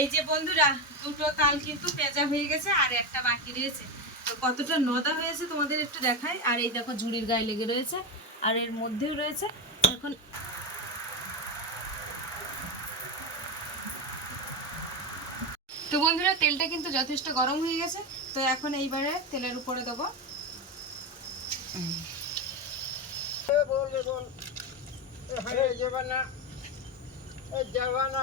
এই যে বন্ধুরা, দুটো তাল কিন্তু পেঁচা হয়ে গেছে আর একটা বাকি রয়েছে। তো কতটা নদা হয়েছে তোমাদের একটু দেখাই। আর এই দেখো ঝুড়ির গায়ে লেগে রয়েছে, আর এর মধ্যেও রয়েছে। এখন তো বন্ধুরা, তেলটা কিন্তু যথেষ্ট গরম হয়ে গেছে। তো এখন এইবারে তেলের উপরে দেবো। জবানা জবানা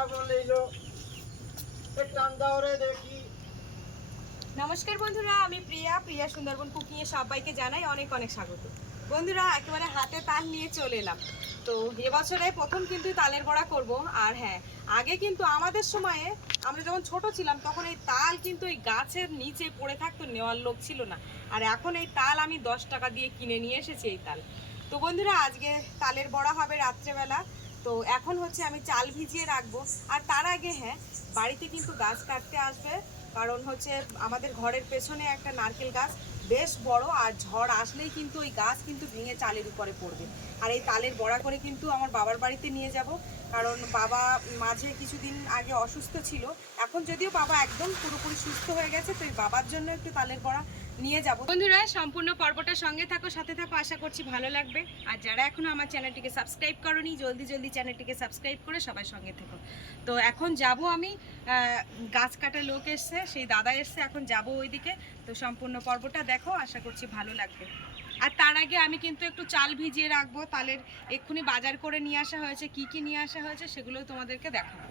নমস্কার বন্ধুরা, আমি প্রিয়া প্রিয়া সুন্দরবন কুকিং এ সবাইকে জানাই অনেক অনেক স্বাগত। বন্ধুরা, একেবারে হাতে তাল নিয়ে চলে এলাম। তো এবছরে প্রথম কিন্তু তালের বড়া করব, আর হ্যাঁ আগে কিন্তু আমাদের সময়ে আমরা যখন ছোট ছিলাম, তখন এই তাল কিন্তু এই গাছের নিচে পড়ে থাকতো, নেওয়ার লোক ছিল না। আর এখন এই তাল আমি দশ টাকা দিয়ে কিনে নিয়ে এসেছি এই তাল। তো বন্ধুরা, আজকে তালের বড়া হবে রাত্রেবেলা। তো এখন হচ্ছে আমি চাল ভিজিয়ে রাখব। আর তার আগে হ্যাঁ বাড়িতে কিন্তু গাছ কাটতে আসবে। কারণ হচ্ছে আমাদের ঘরের পেছনে একটা নারকেল গাছ, বেশ বড় আর ঝড় আসলেই কিন্তু ওই গাছ কিন্তু ভেঙে চালের উপরে পড়বে। আর এই তালের বড়া করে কিন্তু আমার বাবার বাড়িতে নিয়ে যাব। কারণ বাবা মাঝে কিছুদিন আগে অসুস্থ ছিল। এখন যদিও বাবা একদম পুরোপুরি সুস্থ হয়ে গেছে, তো এই বাবার জন্য একটু তালের বড়া নিয়ে যাব। বন্ধুরা, সম্পূর্ণ পর্বটা সঙ্গে থাকো, সাথে থাকো, আশা করছি ভালো লাগবে। আর যারা এখনও আমার চ্যানেলটিকে সাবস্ক্রাইব করনি, জলদি জলদি চ্যানেলটিকে সাবস্ক্রাইব করে সবাই সঙ্গে থেকো। তো এখন যাব আমি গাছ কাটা লোক এসছে, সেই দাদা এসছে, এখন যাব ওইদিকে। তো সম্পূর্ণ পর্বটা দেখো, আশা করছি ভালো লাগবে। আর তার আগে আমি কিন্তু একটু চাল ভিজিয়ে রাখব, তালের এক্ষুনি বাজার করে নিয়ে আসা হয়েছে, কি কি নিয়ে আসা হয়েছে সেগুলো তোমাদেরকে দেখাবো।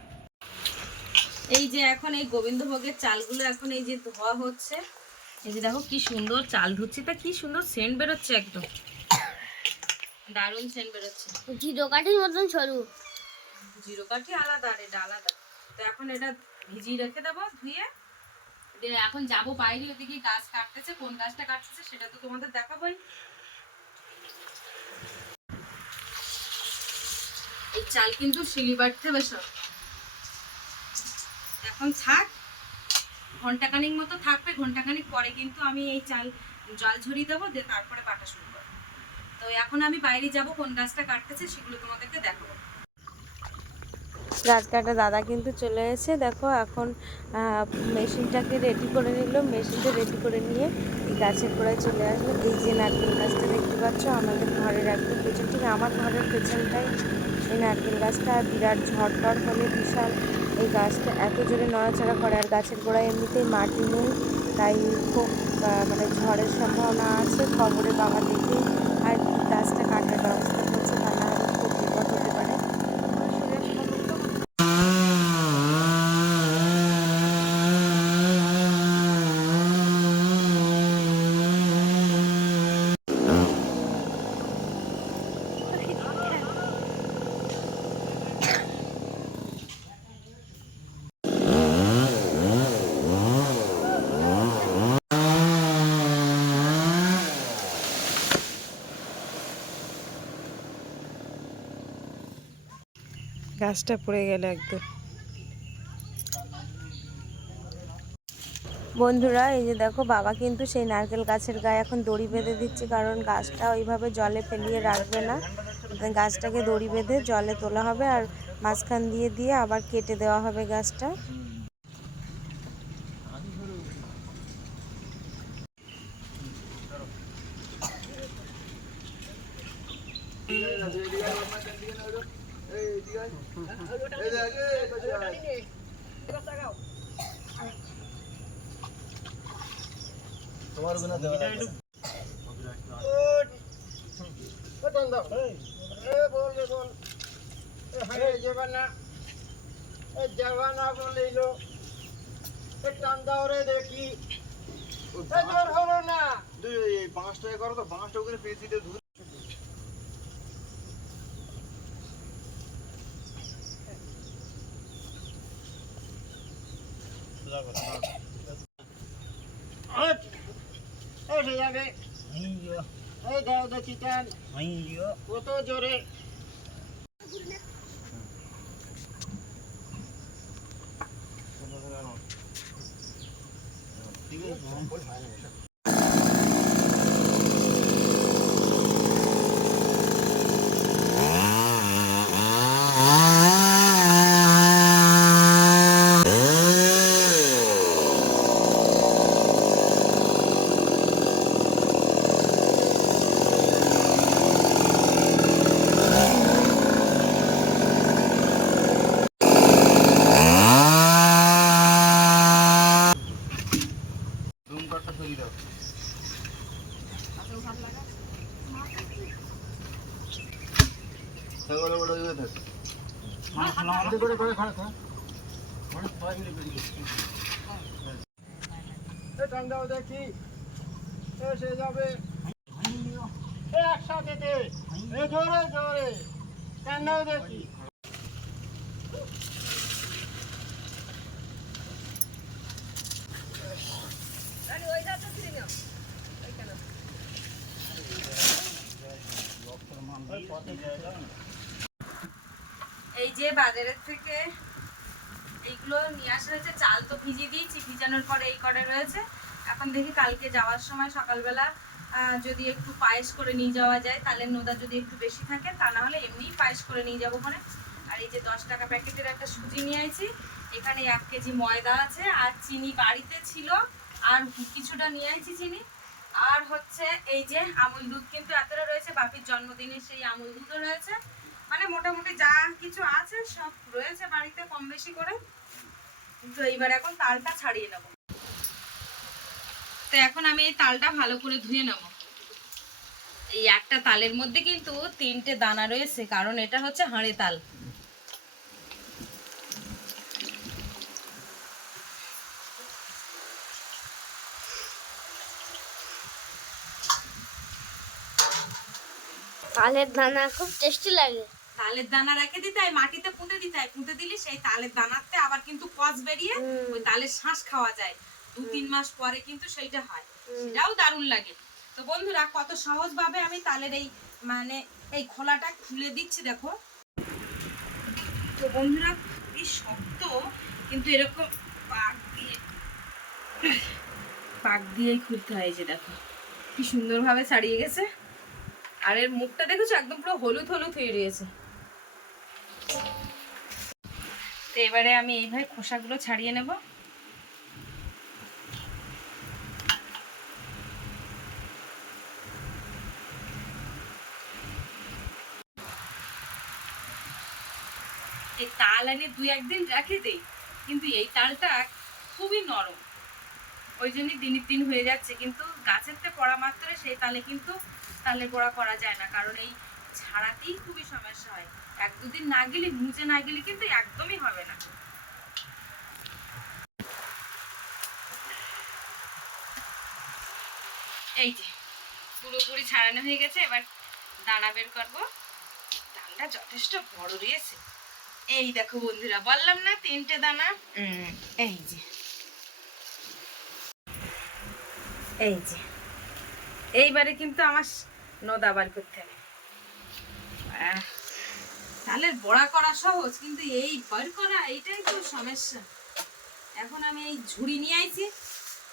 এই যে এখন এই গোবিন্দভোগের চালগুলো এখন এই যে ধোয়া হচ্ছে এই যে দেখো কি সুন্দর চাল ধুচ্ছি তা কি সুন্দর সেন্ট বেরোচ্ছে একদম। দারুণ সেন্ট বেরোচ্ছে। জিরো কাঠির মতন সরু। জিরো কাঠি আলাদা আর এটা আলাদা। তো এখন এটা ভিজিয়ে রেখে দেবো ধুয়ে। এখন যাব বাইরে ওদিকে গাছ কাটতেছে কোন গাছটা কাটতেছে সেটা তো তোমাদের দেখাবোই। এই চাল কিন্তু শিলি বাড়তে সব এখন থাক ঘন্টাখানিক মতো থাকবে ঘন্টাখানিক পরে কিন্তু আমি এই চাল, জল ঝরিয়ে দেবো, দিয়ে তারপরে বাটা শুরু করব। তো এখন আমি বাইরে যাব, কোন গাছটা কাটতেছে সেগুলো তোমাদেরকে দেখাবো। গাছ কাটা দাদা কিন্তু চলে এসেছে। দেখো এখন মেশিনটাকে রেডি করে নিল। মেশিনটা রেডি করে নিয়ে এই গাছের গোড়ায় চলে আসলো। এই যে নারকেল গাছটা দেখতে পাচ্ছ, আমাদের ঘরের একদম পেছন থেকে, আমার ঘরের পেছনটাই এই নারকেল গাছটা। বিরাট ঝড় টড় হলে, বিশাল এই গাছটা এত জোরে নড়াচড়া করে, আর গাছের গোড়ায় এমনিতেই মাটি নেই, তাই খুব মানে ঝড়ের সম্ভাবনা আছে খবরে বাবা দেখে। আর গাছটা কাটার ব্যবস্থা করছে তা না হলে খুব বিপদ হতে পারে গাছটা পড়ে গেল একদম। বন্ধুরা, এই যে দেখো, বাবা কিন্তু সেই নারকেল গাছের গায়ে এখন দড়ি বেঁধে দিচ্ছে, কারণ গাছটা ওইভাবে জলে ফেলিয়ে রাখবে না। গাছটাকে দড়ি বেঁধে জলে তোলা হবে আর মাঝখান দিয়ে দিয়ে আবার কেটে দেওয়া হবে গাছটা। করো তো পাঁচ টাকা করে পেয়েছি ধুয়ে ওট ওঠে যাবে এই দাও দেখি টান কত জোরে Ah ছাগলে বড় হয়ে থাকে হাতে করে করে খাওয়া খা মানুষ সবাই মিলে বেরিয়ে গেছে। এ টান্দাও দেখি এ একসাথে জোরে জোরে। দেখি? এই যে বাজারের থেকে এইগুলো নিয়ে আসা হয়েছে, চাল তো ভিজিয়ে দিয়েছি, ভিজানোর পরে এই করে রয়েছে। এখন দেখি কালকে যাওয়ার সময় সকালবেলা যদি একটু পায়েস করে নিয়ে যাওয়া যায়, তাহলে নোদা যদি একটু বেশি থাকে, তা না হলে এমনিই পায়েস করে নিয়ে যাব ওখানে আর এই যে দশ টাকা প্যাকেটের একটা সুজি নিয়ে আইছি, এখানে এক কেজি ময়দা আছে, আর চিনি বাড়িতে ছিল, আর কিছুটা নিয়ে আইছি চিনি। আর হচ্ছে এই যে আমুল দুধ কিন্তু এতটা রয়েছে, বাপির জন্মদিনে সেই আমুল দুধও রয়েছে। মানে মোটামুটি যা কিছু আছে সব রয়েছে বাড়িতে কম বেশি করে। তো এইবার এখন তালটা ছাড়িয়ে নেব। তো এখন আমি এই তালটা ভালো করে ধুয়ে নেব। এই একটা তালের মধ্যে কিন্তু তিনটে দানা রয়েছে কারণ এটা হচ্ছে হাঁড়ি তাল। তালের দানা খুব টেস্টি লাগে। তালের দানা রেখে দিতে হয় মাটিতে পুঁতে দিতে হয় পুঁতে দিলে সেই তালের দানাতে আবার কিন্তু কস বেরিয়ে ওই তালের শ্বাস খাওয়া যায়। দু তিন মাস পরে কিন্তু সেইটা হয়। সেটাও দারুণ লাগে। তো বন্ধুরা কত সহজ ভাবে আমি তালের এই মানে এই খোলাটা খুলে দিচ্ছি দেখো। তো বন্ধুরা খুবই শক্ত কিন্তু এরকম পাক দিয়ে পাক দিয়েই খুলতে হয় যে দেখো। কি সুন্দরভাবে ছাড়িয়ে গেছে। আর এর মুখটা দেখেছ? একদম পুরো হলুদ হলুদ হয়ে রয়েছে। তো এবারে আমি এইভাবে খোসাগুলো ছাড়িয়ে নেব। এনে দুই একদিন রেখে দেই, কিন্তু এই তালটা খুবই নরম। ওই জন্যই দিনের দিন হয়ে যাচ্ছে, কিন্তু গাছেরতে পড়া মাত্রে সেই তালে কিন্তু তালের গোড়া করা যায় না, কারণ এই ছাড়াতেই খুবই সমস্যা হয়। এক দুদিন না গেলে মুজে না গেলে কিন্তু একদমই হবে না। এই যে, পুরোপুরি ছাড়ানো হয়ে গেছে, এবার দানা বের করব। দানাটা যথেষ্ট বড় রয়েছে। এই দেখো বন্ধুরা, বললাম না তিনটে দানা? এই যে। এই যে। এইবারে কিন্তু আমার নদা বার করতে হবে। তাহলে বড়া করা সহজ, কিন্তু এই বার করা, এইটাই তো সমস্যা। এখন আমি এই ঝুড়ি নিয়ে আইছি।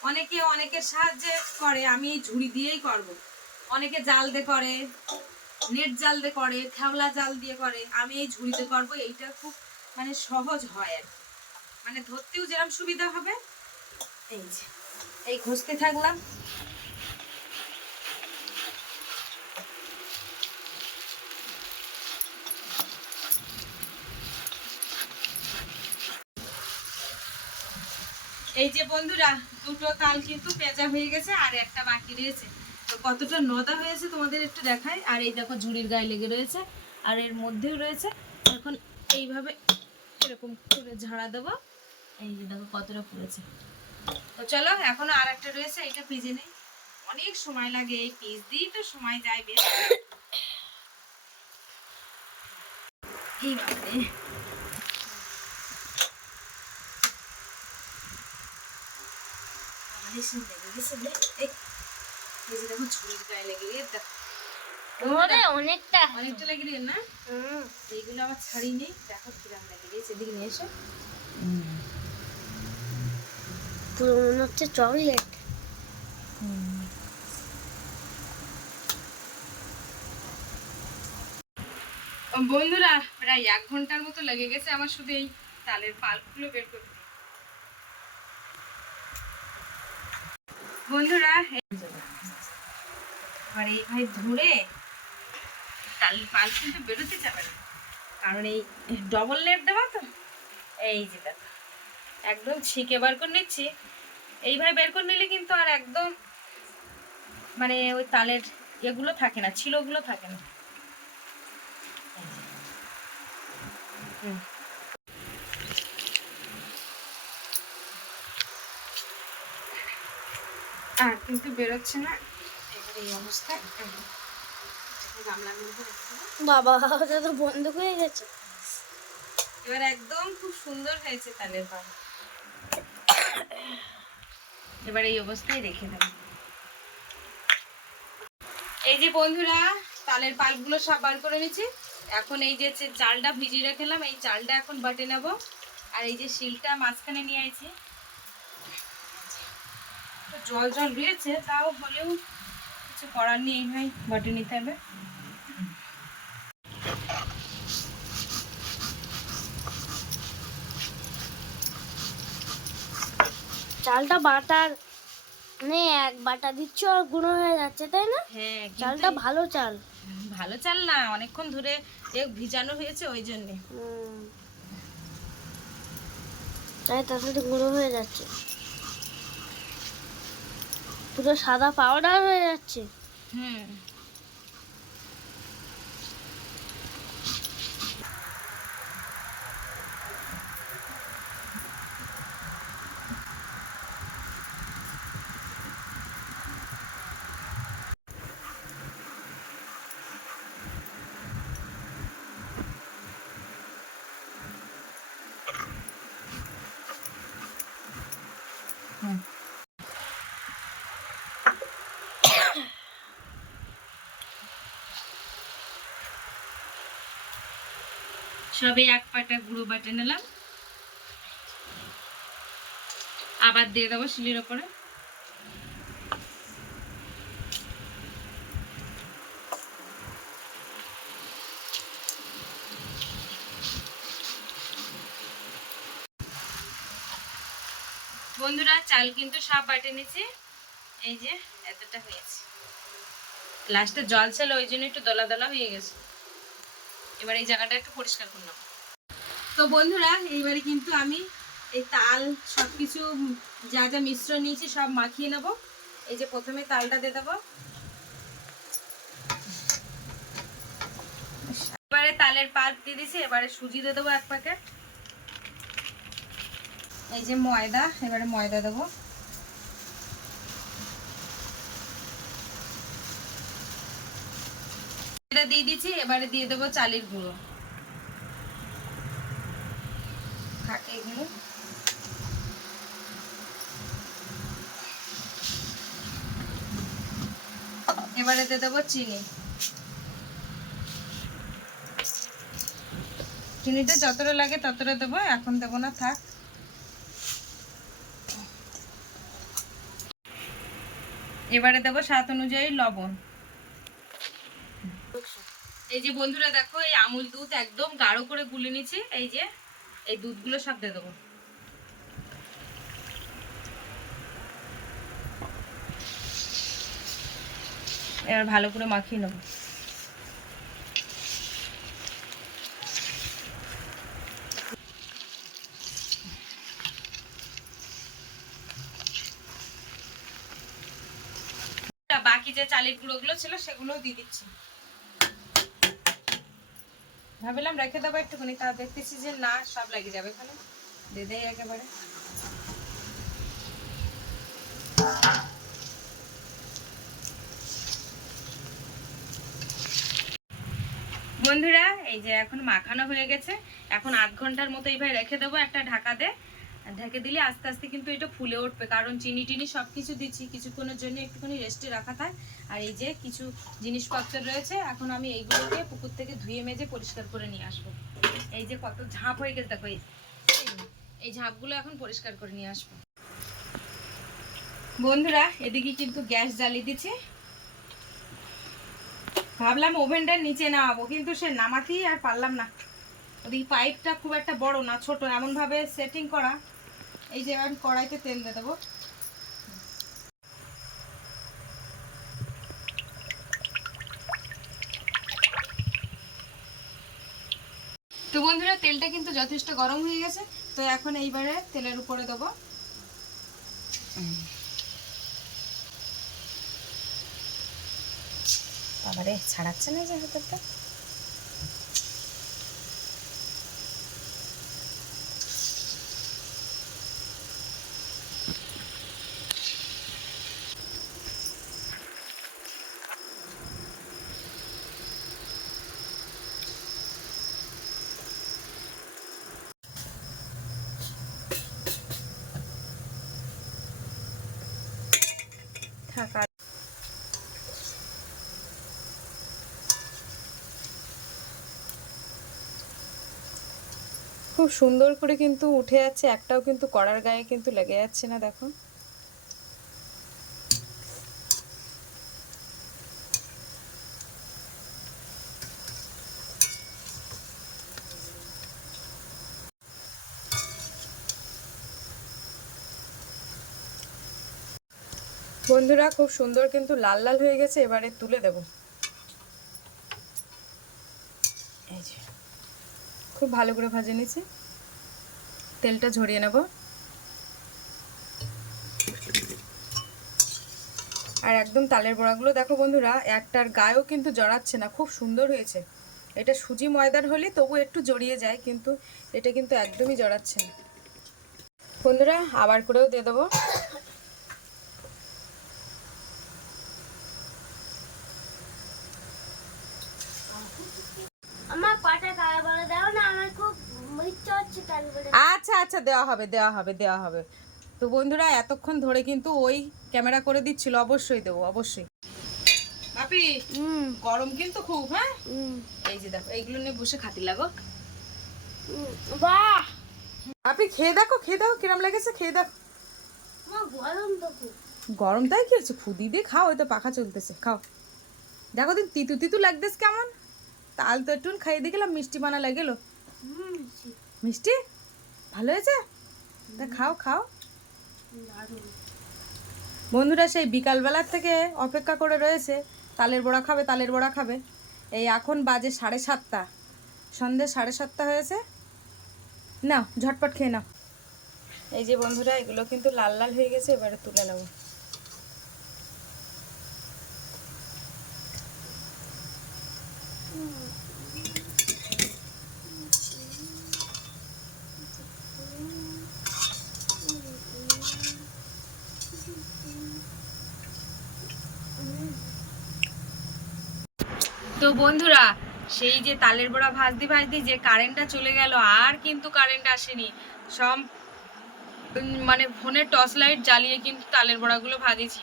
অনেকে অনেকের সাহায্যে করে, আমি এই ঝুড়ি দিয়েই করব। অনেকে জাল দিয়ে করে নেট জাল দিয়ে করে খেওলা জাল দিয়ে করে। আমি এই ঝুড়িতে করব, এইটা খুব মানে সহজ হয় আর মানে ধরতেও যেরকম সুবিধা হবে। এই যে, এই ঘষতে থাকলাম। এই যে বন্ধুরা, দুটো তাল কিন্তু পেঁচা হয়ে গেছে আর একটা বাকি রয়েছে। কতটা নদা হয়েছে তোমাদের একটু দেখাই। আর এই দেখো ঝুড়ির গায়ে লেগে রয়েছে, আর এর মধ্যেও রয়েছে। এখন এইভাবে এরকম করে ঝাড়া দেবো। এই যে দেখো কতটা পড়েছে। তো চলো, এখনও আর একটা রয়েছে, এটা পিজে নেই। অনেক সময় লাগে, এই পিস দিয়েই তো সময় যায় বেশ। এইভাবে। লেগে গেছে। এই এই যে দেখো ঝুড়ির গায়ে লেগে গিয়ে দেখো। অনেকটা। অনেকটা লেগে গিয়ে না? এইগুলো আবার ছাড়িয়ে নেই দেখো কিরম লেগে গেছে এদিকে নিয়ে এসো। পুরো মনে হচ্ছে চকলেট বন্ধুরা প্রায় এক ঘণ্টার মতো লেগে গেছে আমার শুধু এই তালের পাল্পগুলো বের করতে। বন্ধুরা। এবার এইভাবে ধরে তালের পাল কিন্তু বেরোতে যাবে না। কারণ এই ডবল নেট দেওয়া তো? এই যে দেখো, একদম ছিকে বার করে নিচ্ছি। এইভাবে বের করে নিলে কিন্তু আর একদম মানে ওই তালের এগুলো থাকে না, ছিলোগুলো থাকে না। আর কিন্তু বেরোচ্ছে না। এই গামলার মধ্যে বাবা ওটা তো বন্ধ হয়ে গেছে। এবার একদম খুব সুন্দর হয়েছে তালের পাল এবার এই অবস্থায় রেখে দেবো। এই যে বন্ধুরা তালের পালগুলো সব বার করে নিচ্ছি এখন এই যে চালটা ভিজিয়ে রেখেলাম এই চালটা এখন বাটে নেব। আর এই যে শিলটা মাঝখানে নিয়ে আইছি। তো জল জল রয়েছে তাও হলেও কিছু করার নেই ভাই বাটে নিতে হবে। চালটা বাটার মানে এক বাটা দিচ্ছ আর গুঁড়ো হয়ে যাচ্ছে তাই না? হ্যাঁ চালটা ভালো চাল। ভালো চাল না অনেকক্ষণ ধরে ভিজানো হয়েছে ওই জন্যে। তাই তাড়াতাড়ি গুঁড়ো হয়ে যাচ্ছে। পুরো সাদা পাউডার হয়ে যাচ্ছে। হুম। সবে এক পাটা গুঁড়ো বাটে নিলাম। আবার দিয়ে দেবো শিলির ওপরে। বন্ধুরা, চাল কিন্তু সব বাটে নিয়েছি। এই যে, এতটা হয়েছে। লাস্টে জল ছিল, ওই জন্য একটু দলা দলা হয়ে গেছে। এবার এই জায়গাটা একটু পরিষ্কার করে নেব তো বন্ধুরা, এইবারে কিন্তু আমি এই তাল সব কিছু যা যা মিশ্রণ নিয়েছি সব মাখিয়ে নেব। এই যে প্রথমে তালটা দিয়ে দেবো। এবারে তালের পাল্প দিয়ে দিছি, এবারে সুজি দিয়ে দেবো এক প্যাকেট এই যে ময়দা, এবারে ময়দা দেবো। ময়দা দিয়ে দিচ্ছি এবারে দিয়ে দেবো চালের গুঁড়ো। এবারে দিয়ে দেবো চিনি। চিনিটা যতটা লাগে ততটা দেবো, এখন দেবো না, থাক। এবারে দেবো স্বাদ অনুযায়ী লবণ। এই যে বন্ধুরা দেখো, এই আমুল দুধ একদম গাঢ় করে গুলে নিচ্ছি। এই যে, এই দুধগুলো সব দিয়ে দেবো। এবার ভালো করে মাখিয়ে নেব। বাকি যে চালের গুঁড়োগুলো ছিল, সেগুলোও দিয়ে দিচ্ছি। ভাবিলাম, রেখে দেবো একটুখানি। তা দেখতেছি যে না, সব লাগে যাবে এখানে। দিয়ে দেয় একেবারে। বন্ধুরা, এই যে এখন মাখানো হয়ে গেছে। এখন আধ ঘণ্টার মতো এইভাবে রেখে দেবো একটা ঢাকাতে আর ঢেকে দিলে আস্তে আস্তে কিন্তু এটা ফুলে উঠবে। কারণ চিনি টিনি সব কিছু দিচ্ছি, কিছুক্ষণের জন্য একটুখানি রেস্টে রাখা থাক। আর এই যে কিছু জিনিসপত্র রয়েছে, এখন আমি এইগুলোকে পুকুর থেকে ধুয়ে মেজে পরিষ্কার করে নিয়ে আসব। এই যে কত ঝাঁপ হয়ে গেছে, দেখো, এই ঝাঁপগুলো এখন পরিষ্কার করে নিয়ে আসব। বন্ধুরা, এদিকে কিন্তু গ্যাস জ্বালিয়ে দিচ্ছে। ভাবলাম ওভেনটার নিচে নামাবো, কিন্তু সে নামাতেই আর পারলাম না। ওদিকে পাইপটা খুব একটা বড় না, ছোট, এমনভাবে সেটিং করা। এই যে আমি কড়াইতে তেল দিয়ে দেবো। তো বন্ধুরা, তেলটা কিন্তু যথেষ্ট গরম হয়ে গেছে, তো এখন এইবারে তেলের উপরে দেবো। ছাড়াচ্ছে না যে হাতেরটা? থাক। খুব সুন্দর করে কিন্তু উঠে যাচ্ছে, একটাও কিন্তু কড়ার গায়ে কিন্তু লেগে যাচ্ছে না দেখো বন্ধুরা, খুব সুন্দর কিন্তু লাল লাল হয়ে গেছে, এবারে তুলে দেব। এই খুব ভালো করে ভাজে নিয়েছি। তেলটা ঝরিয়ে নেব। আর একদম তালের বড়াগুলো দেখো বন্ধুরা, একটার গায়েও কিন্তু জড়াচ্ছে না, খুব সুন্দর হয়েছে। এটা সুজি ময়দার হলে তবু একটু জড়িয়ে যায়, কিন্তু এটা কিন্তু একদমই জড়াচ্ছে না। বন্ধুরা, আবার করেও দিয়ে দেবো আমার কটা গায়ে বলে দাও না আমার খুব ইচ্ছা হচ্ছে তাল করে আচ্ছা আচ্ছা দেওয়া হবে দেওয়া হবে দেওয়া হবে। তো বন্ধুরা এতক্ষণ ধরে কিন্তু ওই ক্যামেরা করে দিচ্ছিল অবশ্যই দেবো অবশ্যই। বাপি গরম কিন্তু খুব হ্যাঁ? এই যে দেখো এইগুলো নিয়ে বসে খাতি লাগো। বাহ! বাপি খেয়ে দেখো খেয়ে দেখো কিরম লেগেছে খেয়ে দেখো। গরম তো খুব। গরম তাই কি হচ্ছে? ফুদি দিয়ে খাও তো পাখা চলতেছে খাও। দেখো দিন তিতু তিতু লাগতেছে কেমন? তাল তো একটু খাইয়ে দিয়ে গেলাম মিষ্টি বানা লাগেলো মিষ্টি? ভালো হয়েছে? তা খাও খাও। বন্ধুরা সেই বিকালবেলার থেকে অপেক্ষা করে রয়েছে তালের বড়া খাবে তালের বড়া খাবে। এই এখন বাজে সাড়ে সাতটা। সন্ধে সাড়ে সাতটা হয়েছে। নাও ঝটপট খেয়ে নাও। এই যে বন্ধুরা এগুলো কিন্তু লাল লাল হয়ে গেছে এবারে তুলে নেব। তো বন্ধুরা, সেই যে তালের বড়া ভাজতে ভাজতে যে কারেন্টটা চলে গেল, আর কিন্তু কারেন্ট আসেনি। সব মানে ফোনের টর্চ লাইট জ্বালিয়ে কিন্তু তালের বড়াগুলো ভাজেছি।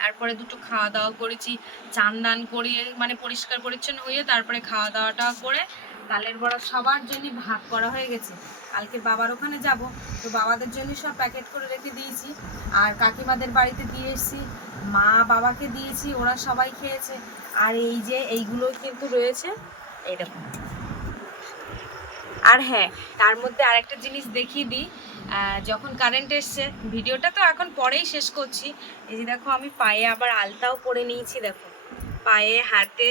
তারপরে দুটো খাওয়া দাওয়া করেছি, চান দান করিয়ে মানে পরিষ্কার পরিচ্ছন্ন হয়ে তারপরে খাওয়া দাওয়াটা করে তালের বড়া সবার জন্য ভাগ করা হয়ে গেছে। কালকে বাবার ওখানে যাব, তো বাবাদের জন্য সব প্যাকেট করে রেখে দিয়েছি। আর কাকিমাদের বাড়িতে দিয়ে এসেছি। মা বাবাকে দিয়েছি ওরা সবাই খেয়েছে। আর এই যে এইগুলো কিন্তু রয়েছে এই দেখো আর হ্যাঁ তার মধ্যে আরেকটা জিনিস দেখিয়ে দিই। যখন কারেন্ট এসছে ভিডিওটা তো এখন পরেই শেষ করছি। এই যে দেখো আমি পায়ে আবার আলতাও পরে নিয়েছি দেখো। পায়ে হাতে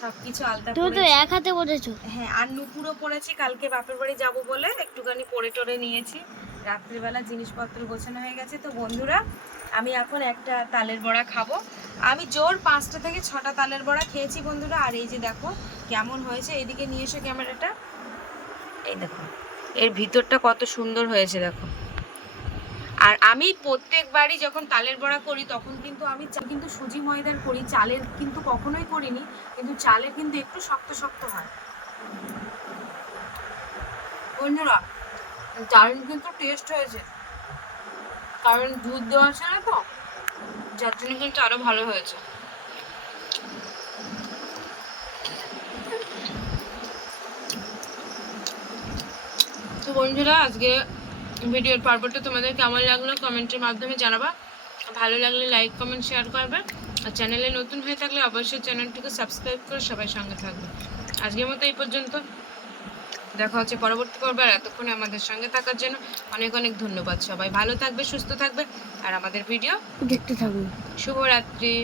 সবকিছু আলতা তুমি তো এক হাতে করেছ হ্যাঁ আর নুপুরও পরেছি কালকে বাপের বাড়ি যাব বলে একটুখানি পরে টরে নিয়েছি। রাত্রিবেলা জিনিসপত্র গোছানো হয়ে গেছে। তো বন্ধুরা, আমি এখন একটা তালের বড়া খাব। আমি জোর পাঁচটা থেকে ছটা তালের বড়া খেয়েছি বন্ধুরা। আর এই যে দেখো, কেমন হয়েছে? এদিকে নিয়ে এসো ক্যামেরাটা। এই দেখো, এর ভিতরটা কত সুন্দর হয়েছে দেখো। আর আমি প্রত্যেকবারই যখন তালের বড়া করি, তখন কিন্তু আমি কিন্তু সুজি ময়দার করি। চালের কিন্তু কখনোই করিনি, কিন্তু চালের কিন্তু একটু শক্ত শক্ত হয়। বন্ধুরা দারুণ কিন্তু টেস্ট হয়েছে। কারণ দুধ দেওয়া আছে না তো, যার জন্য কিন্তু আরও ভালো হয়েছে। তো বন্ধুরা, আজকে ভিডিওর পর্বটা তোমাদের কেমন লাগল কমেন্টের মাধ্যমে জানাবা। ভালো লাগলে লাইক কমেন্ট শেয়ার করবে। আর চ্যানেলে নতুন হয়ে থাকলে অবশ্যই চ্যানেলটিকে সাবস্ক্রাইব করে সবাই সঙ্গে থাকবে। আজকের মতো এই পর্যন্ত। দেখা হচ্ছে পরবর্তী পর্বে আর এতক্ষণে আমাদের সঙ্গে থাকার জন্য অনেক অনেক ধন্যবাদ সবাই। ভালো থাকবে সুস্থ থাকবে আর আমাদের ভিডিও দেখতে থাকবে শুভরাত্রি।